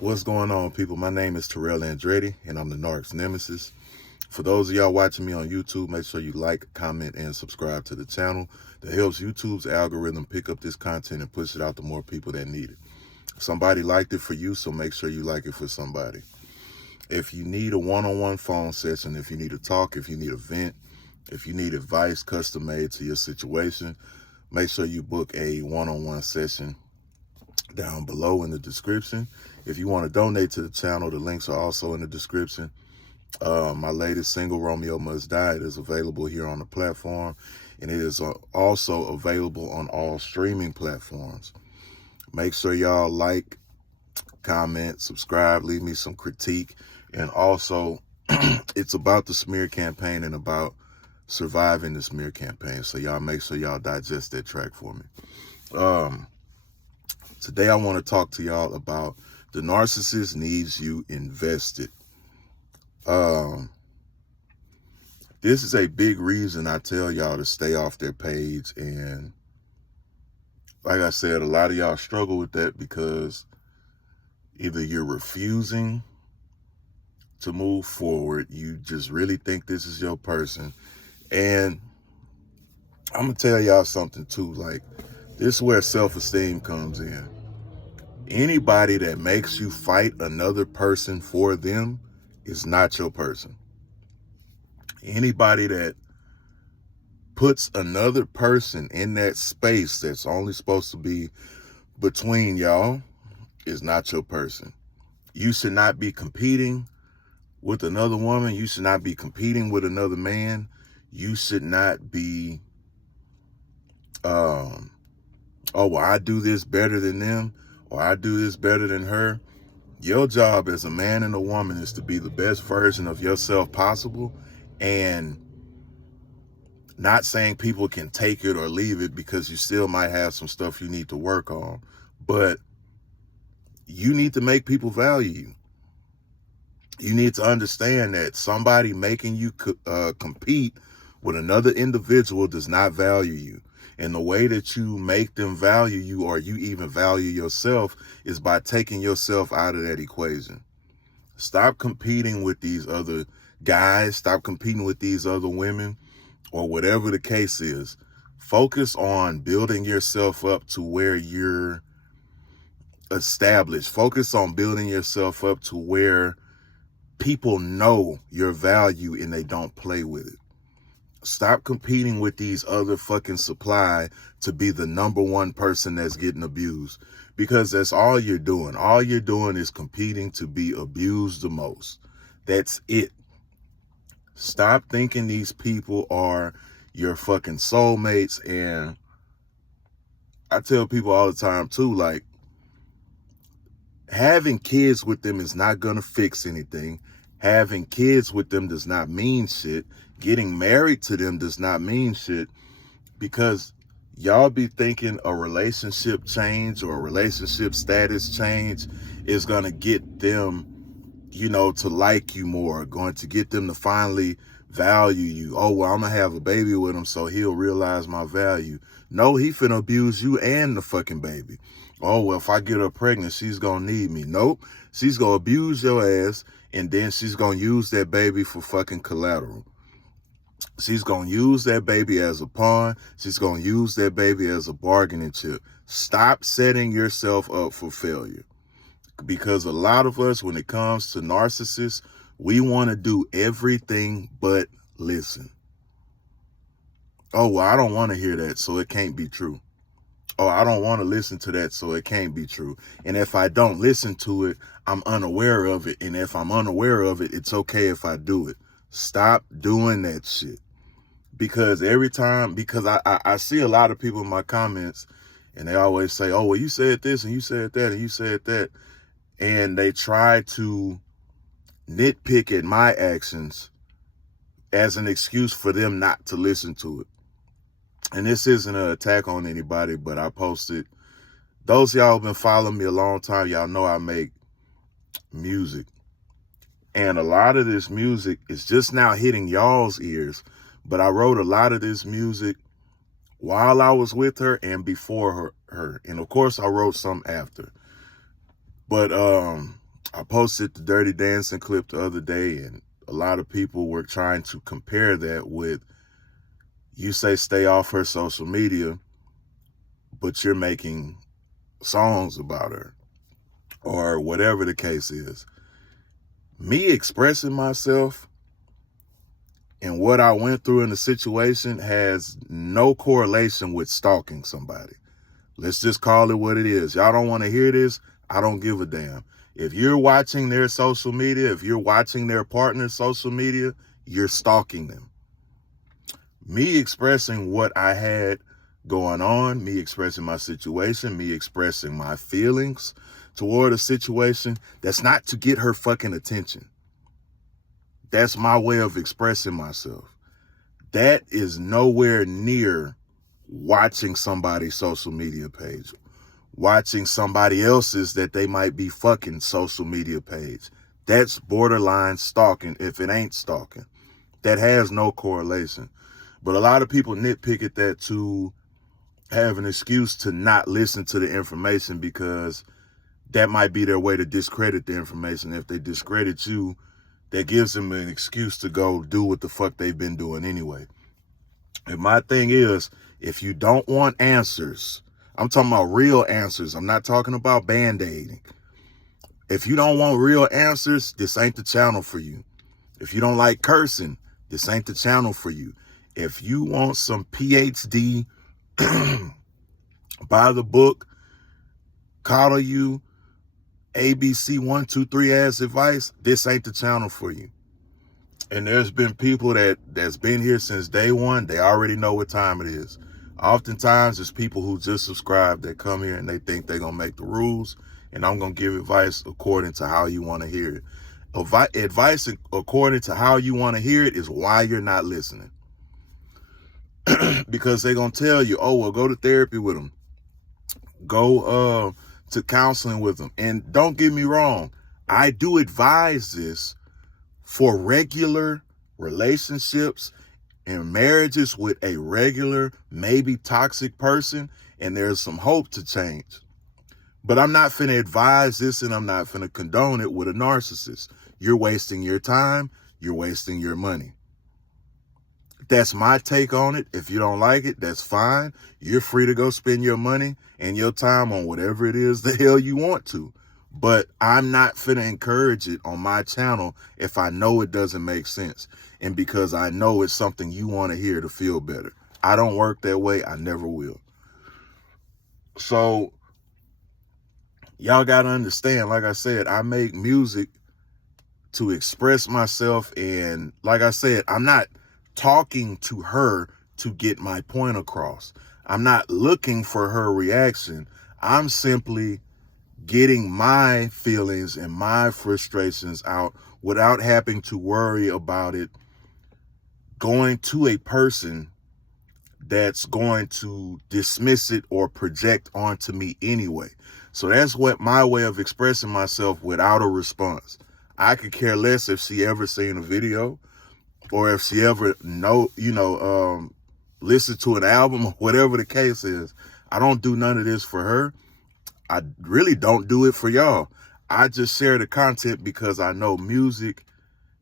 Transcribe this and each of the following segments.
What's going on, people? My name is Terrell Andretti, and I'm the Narc's Nemesis. For those of y'all watching me on YouTube, make sure you like, comment, and subscribe to the channel. That helps YouTube's algorithm pick up this content and push it out to more people that need it. Somebody liked it for you, so make sure you like it for somebody. If you need a one-on-one phone session, if you need to talk, if you need a vent, if you need advice custom made to your situation, make sure you book a one-on-one session down below in the description. If you want to donate to the channel, the links are also in the description. My latest single, Romeo Must Die, is available here on the platform, and it is also available on all streaming platforms. Make sure y'all like, comment, subscribe, leave me some critique, and also it's about the smear campaign and about surviving the smear campaign. So y'all make sure y'all digest that track for me. Today I want to talk to y'all about the narcissist needs you invested. This is a big reason I tell y'all to stay off their page. And like I said, a lot of y'all struggle with that because either you're refusing to move forward, you just really think this is your person. And I'm going to tell y'all something too, like this is where self-esteem comes in. Anybody that makes you fight another person for them is not your person. Anybody that puts another person in that space that's only supposed to be between y'all is not your person. You should not be competing with another woman. You should not be competing with another man. You should not be, oh, well, I do this better than them, or I do this better than her. Your job as a man and a woman is to be the best version of yourself possible, and not saying people can take it or leave it, because you still might have some stuff you need to work on, but you need to make people value you. You need to understand that somebody making you compete with another individual does not value you. And the way that you make them value you, or you even value yourself, is by taking yourself out of that equation. Stop competing with these other guys. Stop competing with these other women, or whatever the case is. Focus on building yourself up to where you're established. Focus on building yourself up to where people know your value and they don't play with it. Stop competing with these other fucking supply to be the number one person that's getting abused, because that's all you're doing. All you're doing is competing to be abused the most. That's it. Stop thinking these people are your fucking soulmates. And I tell people all the time too, like, having kids with them is not going to fix anything. Having kids with them does not mean shit. Getting married to them does not mean shit, because y'all be thinking a relationship change or a relationship status change is going to get them, to like you more, going to get them to finally value you. Oh, well, I'm going to have a baby with him so he'll realize my value. No, he finna abuse you and the fucking baby. Oh, well, if I get her pregnant, she's going to need me. Nope. She's going to abuse your ass, and then she's going to use that baby for fucking collateral. She's going to use that baby as a pawn. She's going to use that baby as a bargaining chip. Stop setting yourself up for failure. Because a lot of us, when it comes to narcissists, we want to do everything but listen. Oh, well, I don't want to hear that, so it can't be true. Oh, I don't want to listen to that, so it can't be true. And if I don't listen to it, I'm unaware of it. And if I'm unaware of it, it's okay if I do it. Stop doing that shit. Because I see a lot of people in my comments, and they always say, oh, well, you said this and you said that and you said that. And they try to nitpick at my actions as an excuse for them not to listen to it. And this isn't an attack on anybody, but I posted, those of y'all who've been following me a long time, y'all know I make music. And a lot of this music is just now hitting y'all's ears. But I wrote a lot of this music while I was with her and before her. And of course, I wrote some after. But I posted the Dirty Dancing clip the other day, and a lot of people were trying to compare that with, you say stay off her social media, but you're making songs about her, or whatever the case is. Me expressing myself and what I went through in the situation has no correlation with stalking somebody. Let's just call it what it is. Y'all don't want to hear this? I don't give a damn. If you're watching their social media, if you're watching their partner's social media, you're stalking them. Me expressing what I had going on, me expressing my situation, me expressing my feelings toward a situation, that's not to get her fucking attention. That's my way of expressing myself. That is nowhere near watching somebody's social media page, watching somebody else's that they might be fucking social media page. That's borderline stalking if it ain't stalking. That has no correlation. But a lot of people nitpick at that to have an excuse to not listen to the information, because that might be their way to discredit the information. If they discredit you, that gives them an excuse to go do what the fuck they've been doing anyway. And my thing is, if you don't want answers, I'm talking about real answers. I'm not talking about band-aiding. If you don't want real answers, this ain't the channel for you. If you don't like cursing, this ain't the channel for you. If you want some PhD, by the book, coddle you, ABC 1, 2, 3 ass advice, this ain't the channel for you. And there's been people that's been here since day one. They already know what time it is. Oftentimes, it's people who just subscribe that come here and they think they're going to make the rules. And I'm going to give advice according to how you want to hear it. Advice according to how you want to hear it is why you're not listening. Because they're going to tell you, oh, well, go to therapy with them. Go to counseling with them. And don't get me wrong, I do advise this for regular relationships and marriages with a regular, maybe toxic person, and there's some hope to change. But I'm not finna advise this, and I'm not finna condone it with a narcissist. You're wasting your time, you're wasting your money. That's my take on it. If you don't like it, that's fine. You're free to go spend your money and your time on whatever it is the hell you want to. But I'm not finna encourage it on my channel if I know it doesn't make sense, and because I know it's something you want to hear to feel better. I don't work that way. I never will. So y'all got to understand, like I said, I make music to express myself. And like I said, I'm not talking to her to get my point across. I'm not looking for her reaction. I'm simply getting my feelings and my frustrations out without having to worry about it going to a person that's going to dismiss it or project onto me anyway. So that's what my way of expressing myself without a response. I could care less if she ever seen a video or if she ever listen to an album or whatever the case is. I don't do none of this for her. I really don't do it for y'all. I just share the content because I know music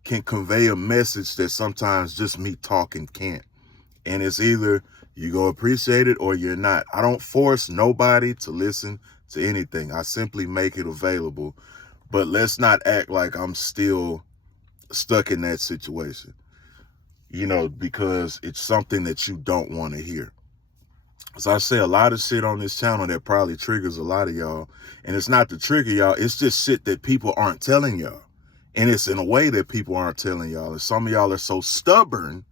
can convey a message that sometimes just me talking can't. And it's either you go appreciate it or you're not. I don't force nobody to listen to anything. I simply make it available. But let's not act like I'm still stuck in that situation, because it's something that you don't want to hear. As I say, a lot of shit on this channel that probably triggers a lot of y'all. And it's not to trigger y'all. It's just shit that people aren't telling y'all. And it's in a way that people aren't telling y'all. And some of y'all are so stubborn,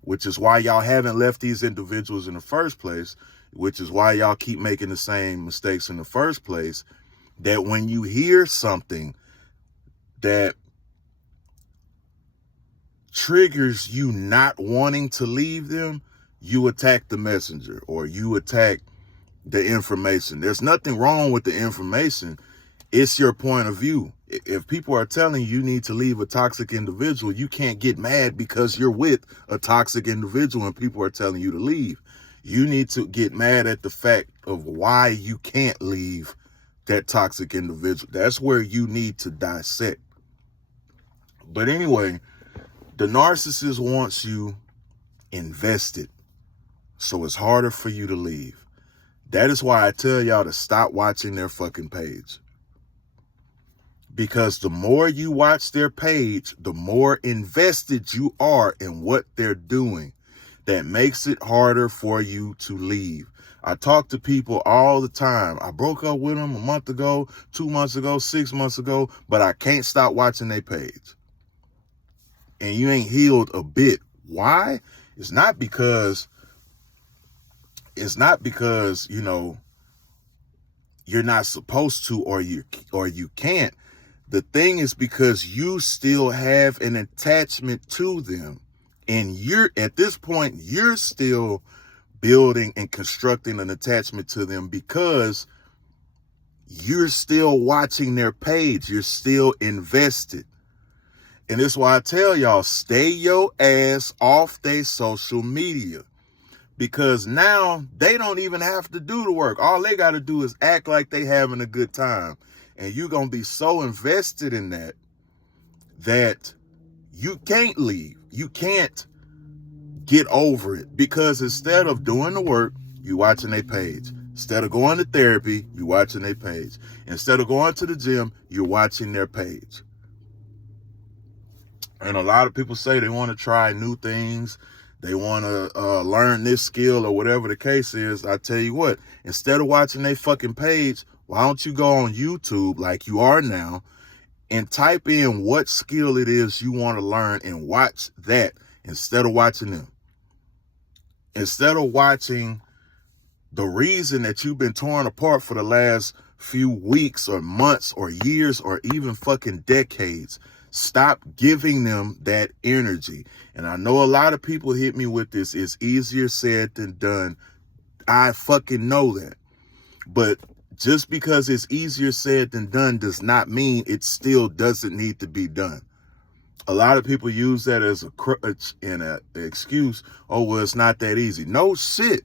which is why y'all haven't left these individuals in the first place, which is why y'all keep making the same mistakes in the first place, that when you hear something that triggers you not wanting to leave them, you attack the messenger or you attack the information. There's nothing wrong with the information. It's your point of view. If people are telling you need to leave a toxic individual, you can't get mad because you're with a toxic individual and people are telling you to leave. You need to get mad at the fact of why you can't leave that toxic individual. That's where you need to dissect. But anyway, the narcissist wants you invested, so it's harder for you to leave. That is why I tell y'all to stop watching their fucking page. Because the more you watch their page, the more invested you are in what they're doing. That makes it harder for you to leave. I talk to people all the time. I broke up with them a month ago, 2 months ago, 6 months ago, but I can't stop watching their page. And you ain't healed a bit. Why? It's not because, you know, you're not supposed to, or you can't. The thing is because you still have an attachment to them. And you're, at this point, you're still building and constructing an attachment to them because you're still watching their page. You're still invested. And that's why I tell y'all, stay your ass off their social media. Because now they don't even have to do the work. All they got to do is act like they having a good time. And you're going to be so invested in that you can't leave. You can't get over it. Because instead of doing the work, you watching their page. Instead of going to therapy, you watching their page. Instead of going to the gym, you're watching their page. And a lot of people say they want to try new things. They want to learn this skill or whatever the case is. I tell you what, instead of watching their fucking page, why don't you go on YouTube like you are now and type in what skill it is you want to learn and watch that instead of watching them. Instead of watching the reason that you've been torn apart for the last few weeks or months or years or even fucking decades. Stop giving them that energy. And I know a lot of people hit me with this. It's easier said than done. I fucking know that. But just because it's easier said than done does not mean it still doesn't need to be done. A lot of people use that as a crutch and an excuse. Oh, well, it's not that easy. No shit.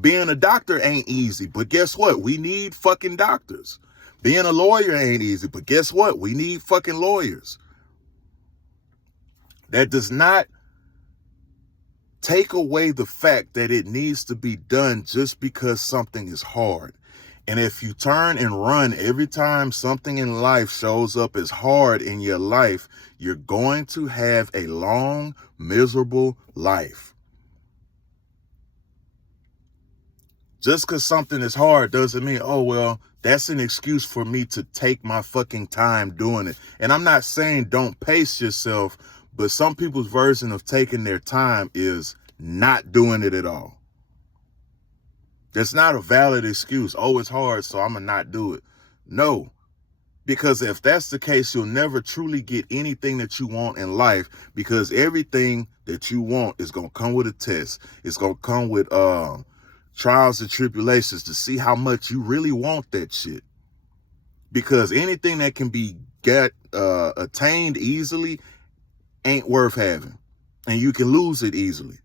Being a doctor ain't easy. But guess what? We need fucking doctors. Being a lawyer ain't easy. But guess what? We need fucking lawyers. That does not take away the fact that it needs to be done just because something is hard. And if you turn and run every time something in life shows up as hard in your life, you're going to have a long, miserable life. Just because something is hard doesn't mean, oh, well, that's an excuse for me to take my fucking time doing it. And I'm not saying don't pace yourself, but some people's version of taking their time is not doing it at all. That's not a valid excuse. Oh, it's hard, so I'm going to not do it. No, because if that's the case, you'll never truly get anything that you want in life, because everything that you want is going to come with a test. It's going to come with trials and tribulations to see how much you really want that shit. Because anything that can be attained easily ain't worth having, and you can lose it easily.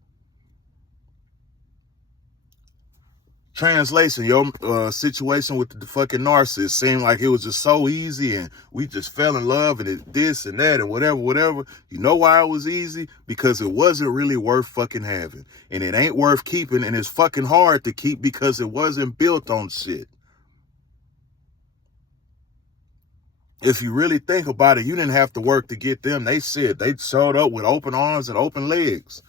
Translation, your situation with the fucking narcissist seemed like it was just so easy and we just fell in love and it this and that and whatever. You know why it was easy? Because it wasn't really worth fucking having, and it ain't worth keeping, and it's fucking hard to keep because it wasn't built on shit. If you really think about it, you didn't have to work to get them. They showed up with open arms and open legs.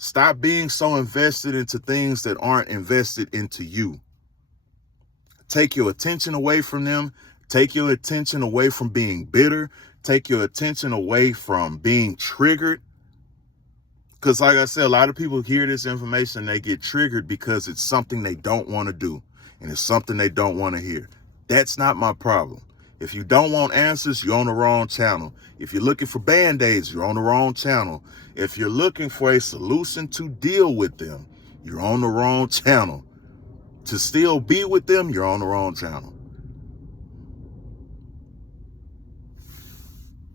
Stop being so invested into things that aren't invested into you. Take your attention away from them. Take your attention away from being bitter. Take your attention away from being triggered. Because like I said, a lot of people hear this information, they get triggered because it's something they don't want to do. And it's something they don't want to hear. That's not my problem. If you don't want answers, you're on the wrong channel. If you're looking for band-aids, you're on the wrong channel. If you're looking for a solution to deal with them, you're on the wrong channel. To still be with them, you're on the wrong channel.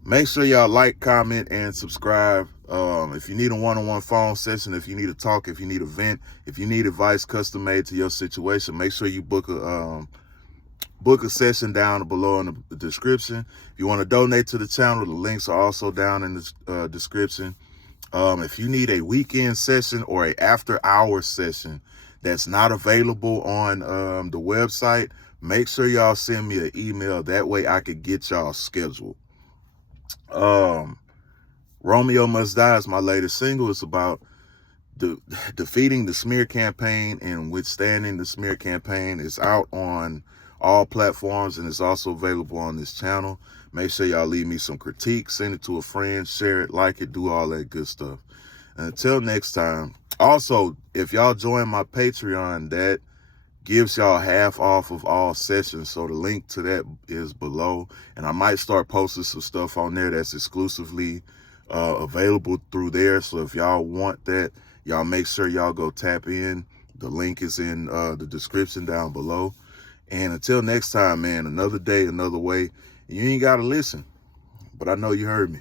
Make sure y'all like, comment, and subscribe. If you need a one-on-one phone session, if you need to talk, if you need a vent, if you need advice custom made to your situation, make sure you book a session down below in the description. If you want to donate to the channel, the links are also down in the description. If you need a weekend session or a after-hours session that's not available on the website, make sure y'all send me an email. That way I could get y'all scheduled. Romeo Must Die is my latest single. It's about defeating the smear campaign and withstanding the smear campaign. It's out on all platforms and it's also available on this channel. Make sure y'all leave me some critiques, send it to a friend, share it, like it, do all that good stuff. And until next time. Also, if y'all join my Patreon, that gives y'all half off of all sessions. So the link to that is below. And I might start posting some stuff on there that's exclusively available through there. So if y'all want that, y'all make sure y'all go tap in. The link is in the description down below. And until next time, man, another day, another way. You ain't got to listen, but I know you heard me.